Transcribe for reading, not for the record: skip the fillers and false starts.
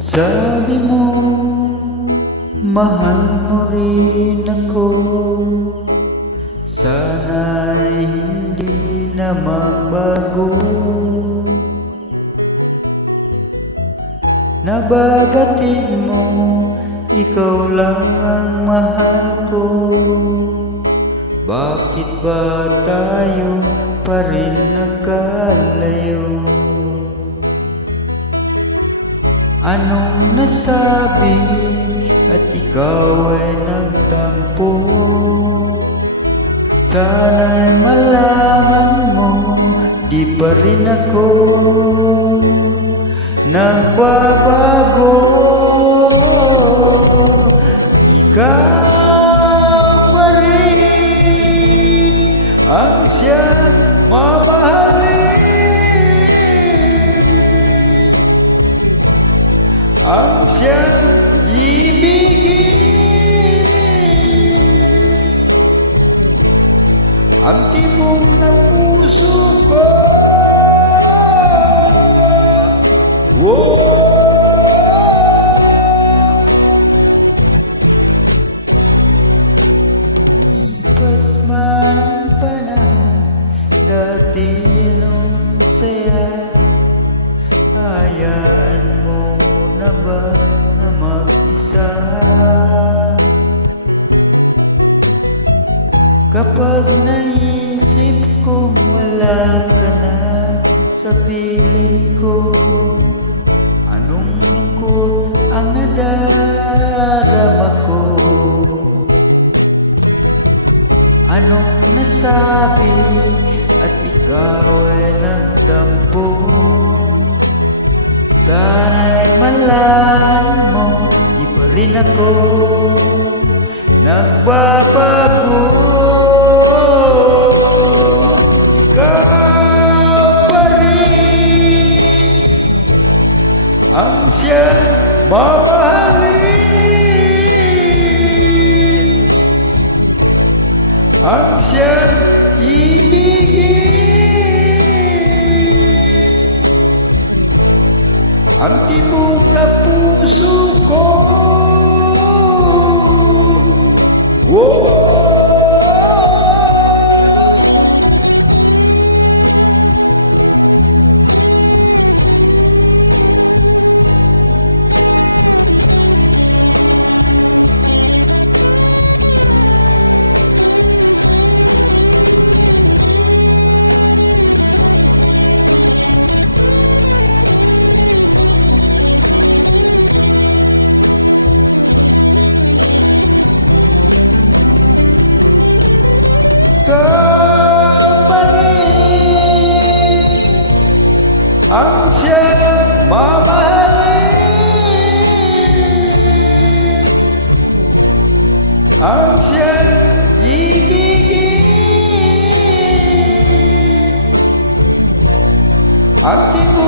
Sabi mo, mahal mo rin ako. Sana'y hindi na magbago. Nababatid mo, ikaw lang ang mahal ko. Bakit ba tayo pa rin nagkalayo? Anong nasabi at ikaw ay nagtampo? Sana'y malaman mo, di pa rin ako nagbabago. Ikaw pa rin ang siyang mamahalin, ang siyang ibigin, ang tibok ng puso ko. Whoa! Lipas man ang panahon, dati anong saya. Hayaan mo na ba na mag-isa? Kapag naisip kong wala ka na sa piling ko, anong lungkot ang nadarama ko? Anong nasabi at ikaw ay nagtampo? Sana'y malaman mo, di pa rin ako nagbabago. Ikaw pa rin ang siyang mamahalin, ang siyang ibigin, ang tibok ng puso ko. Whoa! Ikaw pa rin ang siyang mamahalin, ang siyang ibigin, ang tibok